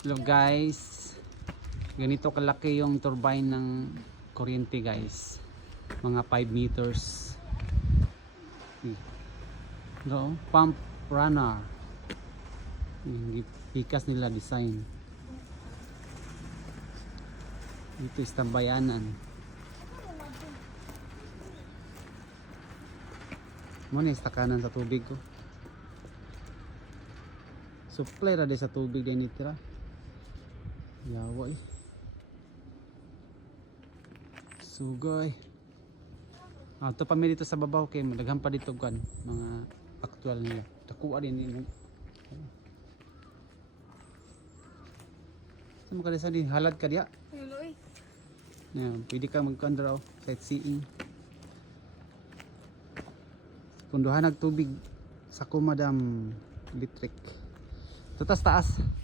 Hello guys. Ganito kalaki yung turbine ng kuryente guys. Mga 5 meters. No, pump runner. Yung Pikas nila design. Ito is tambayanan. Mo ni takanan sa tubig ko. Supply ra di sa tubig din itira. Yawa eh. Sugay. Ah, to pa mi dito sa babaw kay daghan pa dito kan mga actual nila. Dakuha din ni Sa mga kalisa din halad ka diya. Tuloy. Yan, pwede ka magkandraw sightseeing. Punduhan nag tubig sa kumadam electric. Tutas taas.